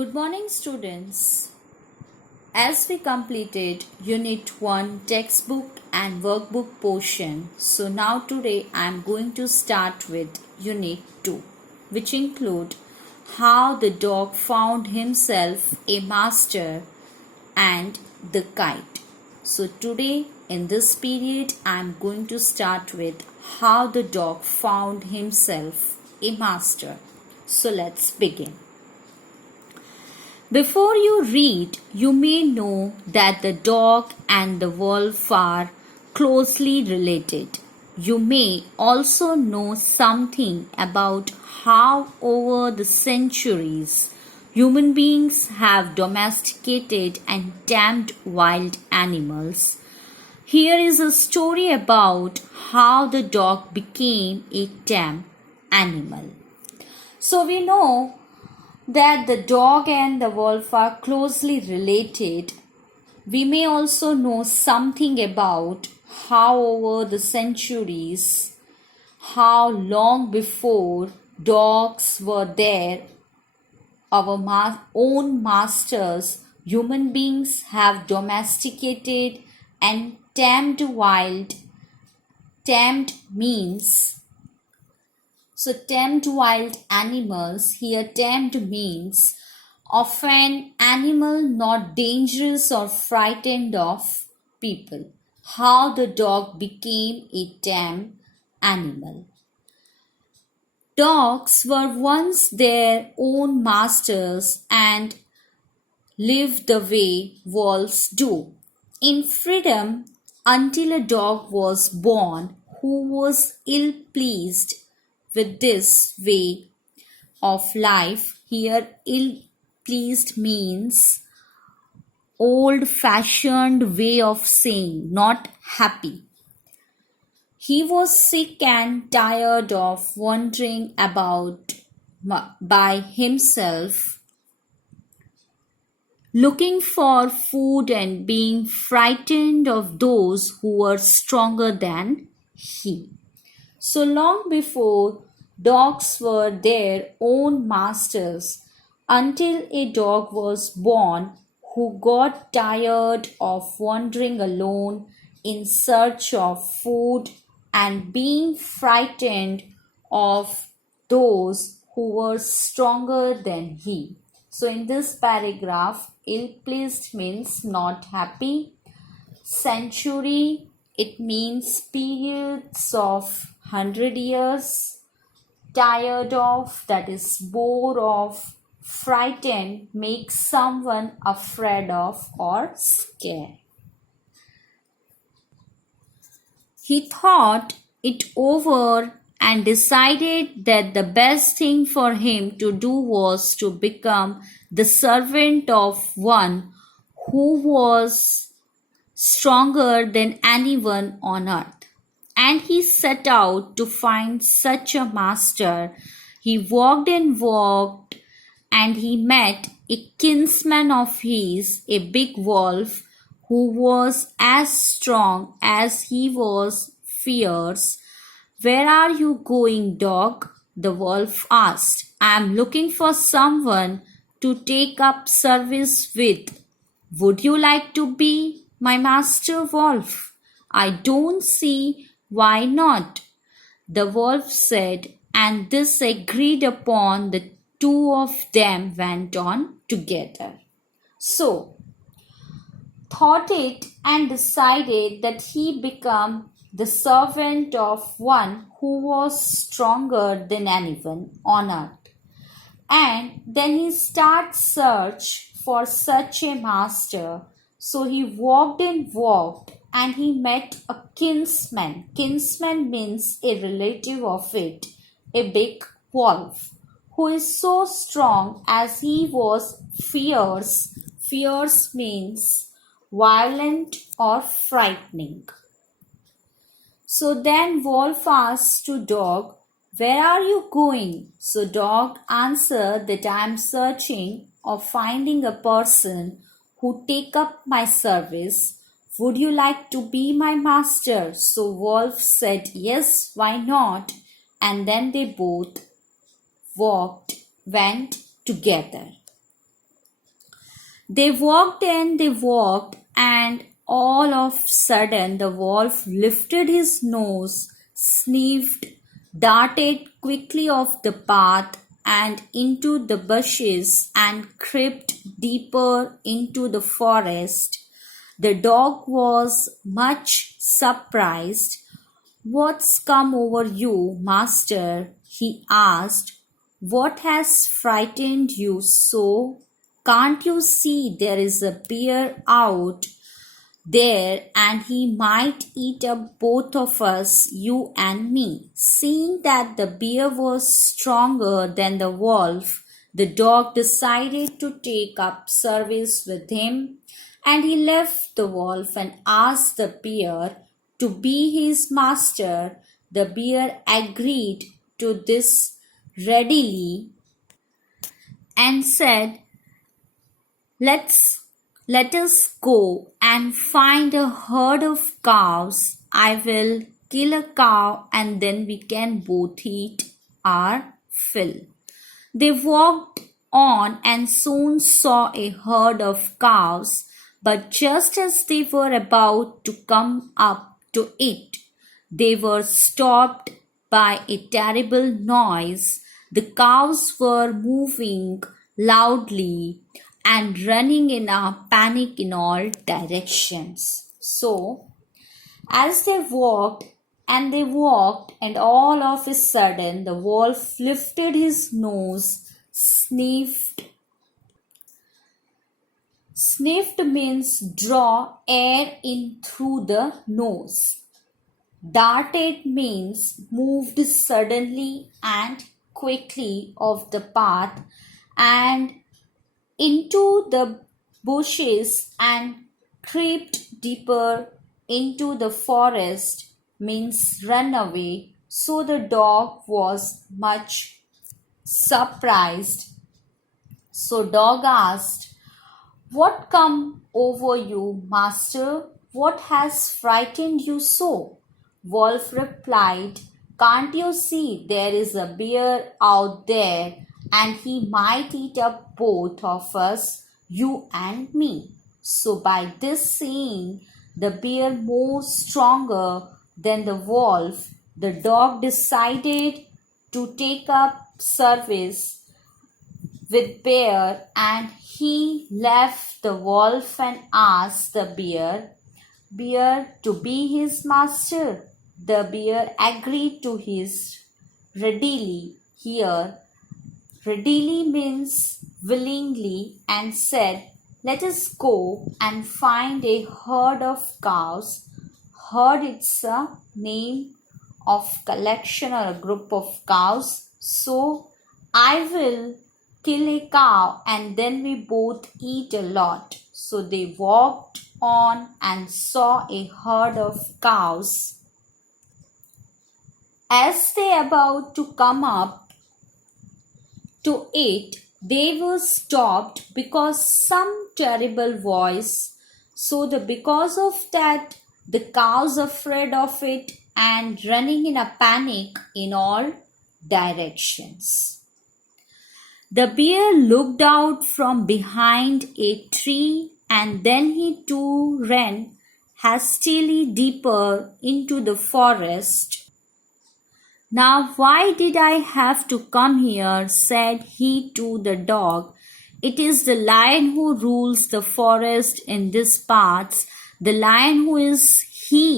Good morning, students. As we completed unit-1 textbook and workbook portion, so now today I am going to start with unit-2, which include how the dog found himself a master and the kite. So today in this period I am going to start with how the dog found himself a master. So let's begin. Before you read, you may know that the dog and the wolf are closely related. You may also know something about how over the centuries human beings have domesticated and tamed wild animals. Here is a story about how the dog became a tame animal. So we know that the dog and the wolf are closely related. We may also know something about how over the centuries, how long before dogs were there, our own masters, human beings have domesticated and tamed wild. Tamed means tamed wild animals. Here tamed means of an animal not dangerous or frightened of people. How the dog became a tame animal. Dogs were once their own masters and lived the way wolves do, in freedom, until a dog was born who was ill-pleased with this way of life. Here ill-pleased means old-fashioned way of saying not happy. He was sick and tired of wandering about by himself, looking for food and being frightened of those who were stronger than he. So long before dogs were their own masters, until a dog was born who got tired of wandering alone in search of food and being frightened of those who were stronger than he. So in this paragraph, ill-pleased means not happy. Century, it means periods of 100 years. Tired of, that is bored of. Frightened, makes someone afraid of or scared. He thought it over and decided that the best thing for him to do was to become the servant of one who was stronger than anyone on earth. And he set out to find such a master. He walked and walked, and he met a kinsman of his, a big wolf, who was as strong as he was fierce. "Where are you going, dog?" the wolf asked. "I am looking for someone to take up service with. Would you like to be my master, wolf?" "I don't see why not," the wolf said, and this agreed upon, the two of them went on together. So, thought it and decided that he become the servant of one who was stronger than anyone on earth. And then he started search for such a master. So he walked and walked, and he met a kinsman. Kinsman means a relative of it, a big wolf, who is so strong as he was fierce. Fierce means violent or frightening. So then wolf asked to dog, "Where are you going?" So dog answered that I am searching or finding a person who take up my service. "Would you like to be my master?" So wolf said, "Yes, why not?" And then they both went together. They walked, and all of a sudden the wolf lifted his nose, sniffed, darted quickly off the path and into the bushes, and crept deeper into the forest. The dog was much surprised. "What's come over you, master?" he asked. "What has frightened you so? Can't you see there is a bear out there and he might eat up both of us, you and me?" Seeing that the bear was stronger than the wolf, the dog decided to take up service with him, and he left the wolf and asked the bear to be his master. The bear agreed to this readily and said, Let's let us go and find a herd of cows. I will kill a cow and then we can both eat our fill." They walked on and soon saw a herd of cows, but just as they were about to come up to it, they were stopped by a terrible noise. The cows were moving loudly and running in a panic in all directions. So, as they walked, and all of a sudden the wolf lifted his nose, sniffed. Sniffed means draw air in through the nose. Darted means moved suddenly and quickly off the path and into the bushes, and crept deeper into the forest means run away. So the dog was much surprised. So dog asked, "What come over you, master? What has frightened you so?" Wolf replied, "Can't you see there is a bear out there and he might eat up both of us, you and me?" So by this saying, the bear more stronger than the wolf, the dog decided to take up service with bear, and he left the wolf and asked the bear to be his master. The bear agreed to his readily. Here, readily means willingly, and said, "Let us go and find a herd of cows." Herd, it's a name of collection or a group of cows. So I will kill a cow and then we both eat a lot. So they walked on and saw a herd of cows. As they about to come up to it, they were stopped because some terrible voice. So because of that, the cows afraid of it and running in a panic in all directions. The bear looked out from behind a tree, and then he too ran hastily deeper into the forest. "Now why did I have to come here?" said he to the dog. "It is the lion who rules the forest in these parts. The lion, who is he?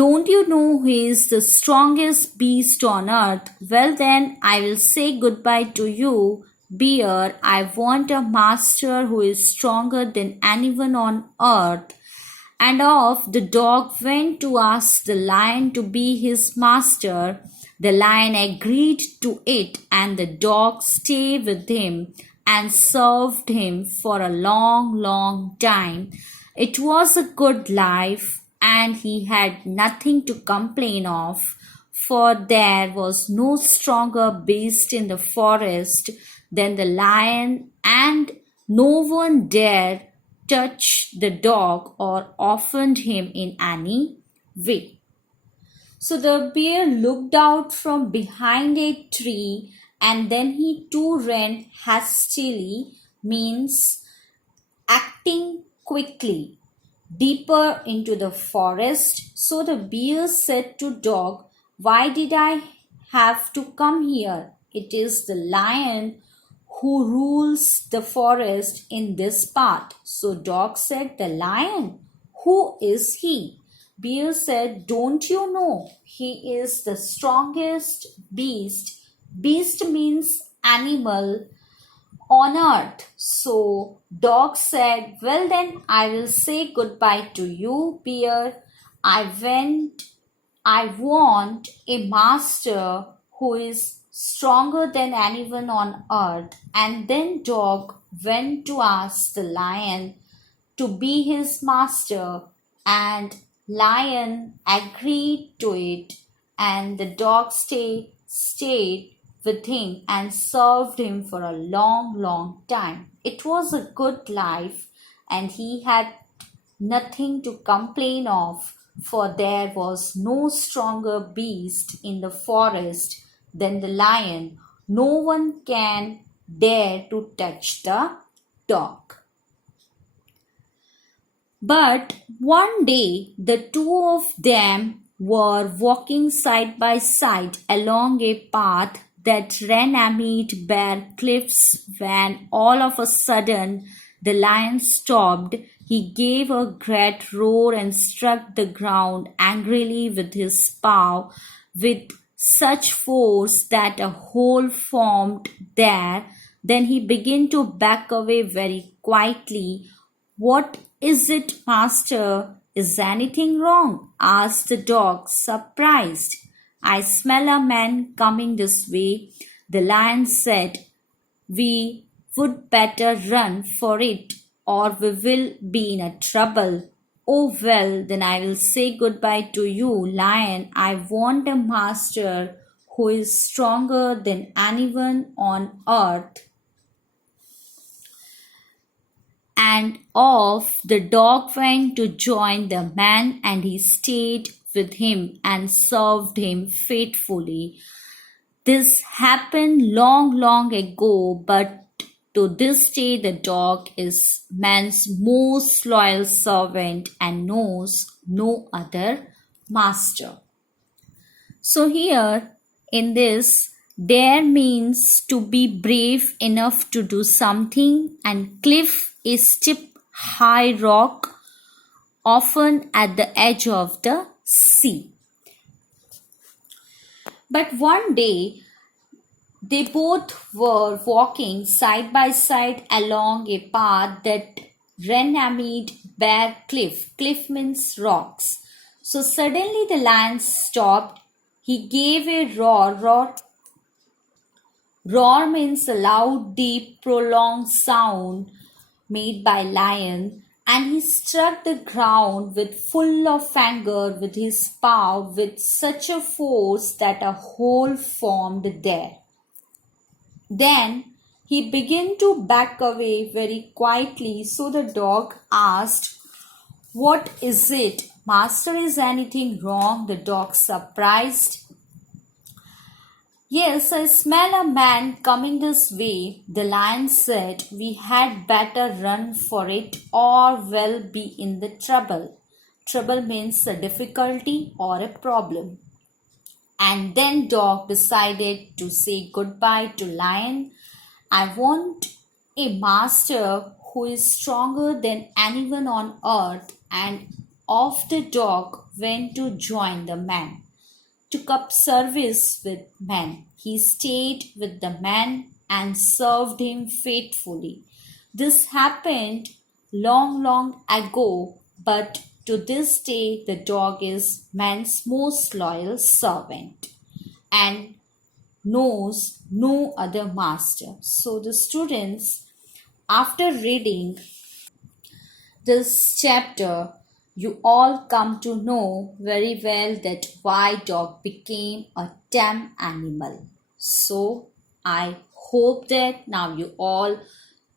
Don't you know he is the strongest beast on earth? Well then, I will say goodbye to you, bear. I want a master who is stronger than anyone on earth." And off the dog went to ask the lion to be his master. The lion agreed to it, and the dog stayed with him and served him for a long, long time. It was a good life, and he had nothing to complain of, for there was no stronger beast in the forest than the lion, and no one dared touch the dog or offend him in any way. So the bear looked out from behind a tree, and then he too ran hastily, means acting quickly deeper into the forest. So the bear said to dog, "Why did I have to come here? It is the lion who rules the forest in this part." So dog said, "The lion? Who is he?" Bear said, "Don't you know? He is the strongest beast. Beast means animal on earth." So dog said, "Well then, I will say goodbye to you, bear. I want a master who is stronger than anyone on earth." And then dog went to ask the lion to be his master, and lion agreed to it, and the dog stayed with him and served him for a long time. It was a good life, and he had nothing to complain of, for there was no stronger beast in the forest than the lion. No one can dare to touch the dog. But one day the two of them were walking side by side along a path that ran amid bare cliffs, when all of a sudden the lion stopped. He gave a great roar and struck the ground angrily with his paw with such force that a hole formed there. Then he began to back away very quietly. "What is it, master? Is anything wrong?" asked the dog, surprised. "I smell a man coming this way," the lion said. "We would better run for it, or we will be in a trouble." "Oh well, then I will say goodbye to you, lion. I want a master who is stronger than anyone on earth." And off the dog went to join the man, and he stayed with him and served him faithfully. This happened long ago, but to this day the dog is man's most loyal servant and knows no other master. So here in this, dare means to be brave enough to do something, and cliff is steep high rock, often at the edge of the sea. But one day they both were walking side by side along a path that ran amid bare cliff. Cliff means rocks. So suddenly the lion stopped. He gave a roar. Roar means a loud, deep, prolonged sound made by lion, and he struck the ground with full of anger with his paw with such a force that a hole formed there. Then he began to back away very quietly. So the dog asked, "What is it, master? Is anything wrong?" The dog surprised. "Yes, I smell a man coming this way," the lion said. "We had better run for it, or we'll be in the trouble." Trouble means a difficulty or a problem. And then dog decided to say goodbye to lion. "I want a master who is stronger than anyone on earth." And off the dog went to join the man, took up service with men. He stayed with the man and served him faithfully. This happened long ago, but to this day the dog is man's most loyal servant and knows no other master. So the students, after reading this chapter, you all come to know very well that why dog became a tame animal. So I hope that now you all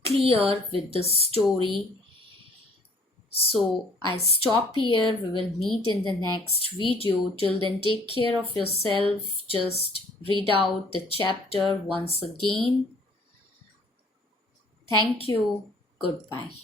clear with the story. So I stop here. We will meet in the next video. Till then, take care of yourself. Just read out the chapter once again. Thank you. Goodbye.